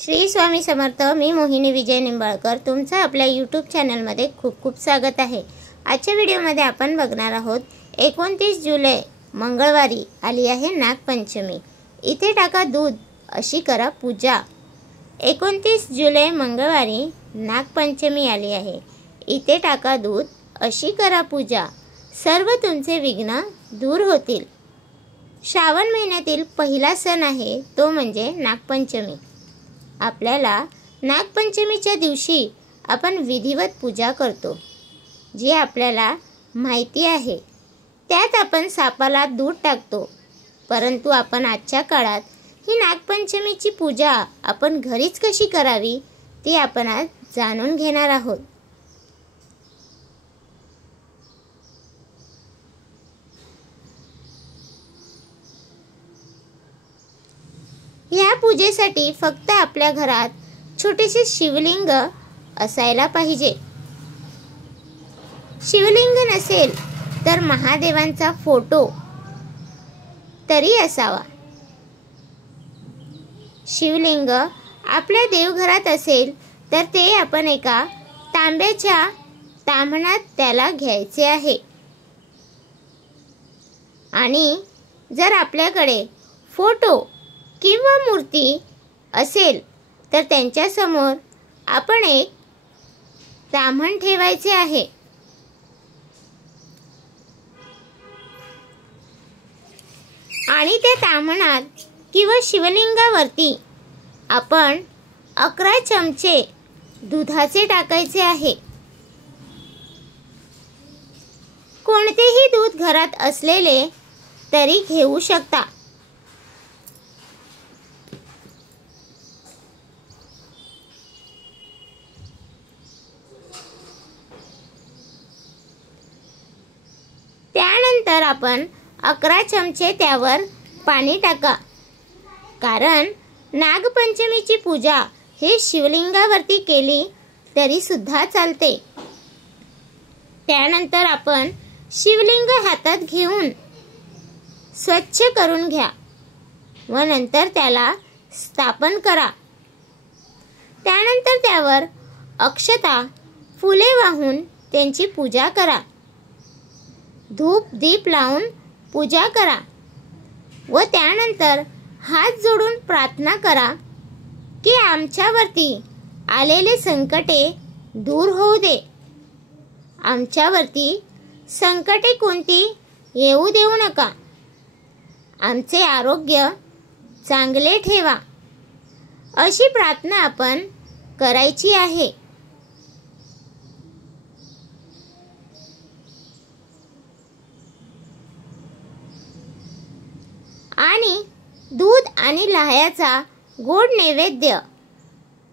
श्री स्वामी समर्थ। मी मोहिनी विजय निंबाळकर तुमचं आपल्या यूट्यूब चॅनलमध्ये खूप खूप स्वागत आहे। आजच्या व्हिडिओमध्ये आपण बघणार आहोत 29 जुलै मंगळवारी आली आहे नागपंचमी। इथे टाका दूध, अशी करा पूजा। 29 जुलै मंगळवारी नागपंचमी आली आहे। इथे टाका दूध, अशी करा पूजा। सर्व तुमचे विघ्न दूर होतील। श्रावण महिन्यातील पहिला सण आहे तो म्हणजे नागपंचमी। आपल्याला नागपंचमीच्या दिवशी आपण विधिवत पूजा करतो, जी आपल्याला माहिती आहे। त्यात आपण सापाला दूध टाकतो, परंतु आपण आजच्या काळात ही नागपंचमीची पूजा आपण घरीच कशी करावी ती आपण आज जाणून घेणार आहोत। या पूजेसाठी फक्त आपल्या घरात छोटेसे शिवलिंग असायला पाहिजे। शिवलिंग नसेल तर महादेवांचा फोटो तरी असावा। शिवलिंग आपल्या देवघरात असेल तर ते आपण एका तांब्याच्या ताम्हणात त्याला घ्यायचे आहे। आणि जर आपल्याकडे फोटो किंवा मूर्ती असेल तर त्यांच्या समोर आपण एक ताम्हण ठेवायचे आहे। आणि त्या ताम्हणात किंवा शिवलिंगावरती आपण 11 चमचे दुधाचे टाकायचे आहे। कोणतेही दूध घरात असलेले तरी घेऊ शकता। त्यानंतर आपण 11 चमचे त्यावर पाणी टाका, कारण नागपंचमीची पूजा हे शिवलिंगावरती केली तरी सुद्धा चालते। त्यानंतर आपण शिवलिंग हातात घेऊन स्वच्छ करून घ्या व नंतर त्याला स्थापन करा। त्यानंतर त्यावर अक्षता, फुले वाहून त्यांची पूजा करा। धूप दीप लावून पूजा करा व त्यानंतर हात जोडून प्रार्थना करा की आमच्यावरती आलेले संकटे दूर होऊ दे। आमच्यावरती संकटे कोणती येऊ देऊ नका। आमचे आरोग्य चांगले ठेवा, अशी प्रार्थना आपण करायची आहे। आणि दूध आणि लाह्याचा गोड नैवेद्य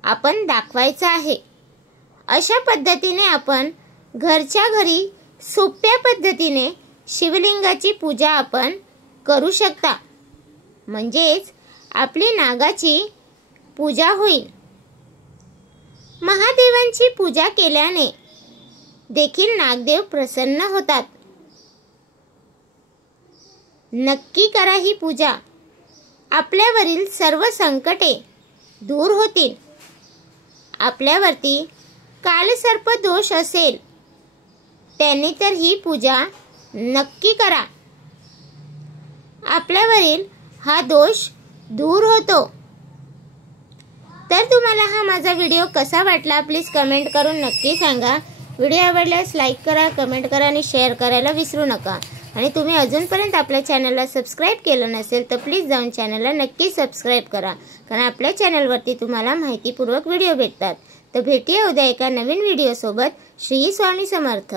आपण दाखवायचा आहे। अशा पद्धतीने आपण घरच्या घरी सोप्या पद्धतीने शिवलिंगाची पूजा आपण करू शकता, म्हणजेच आपली नागाची पूजा होईल। महादेवांची पूजा केल्याने देखील नागदेव प्रसन्न होतात। नक्की करा ही पूजा, आपल्यावरील सर्व संकटे दूर होतील। आपल्यावरती कालसर्प दोष असेल त्यांनी तर ही पूजा नक्की करा, आपल्यावरील हा दोष दूर होतो। तर तुम्हाला हा माझा व्हिडिओ कसा वाटला प्लीज कमेंट करून नक्की सांगा। व्हिडिओ आवडल्यास लाईक करा, कमेंट करा आणि शेअर करायला विसरू नका। आणि तुम्ही अजूनपर्यंत आपल्या चॅनलला सबस्क्राईब केलं नसेल तर प्लीज जाऊन चॅनलला नक्की सबस्क्राईब करा, कारण आपल्या चॅनलवरती तुम्हाला माहितीपूर्वक व्हिडिओ भेटतात। तर भेटूया उद्या एका नवीन व्हिडिओ सोबत। श्री स्वामी समर्थ।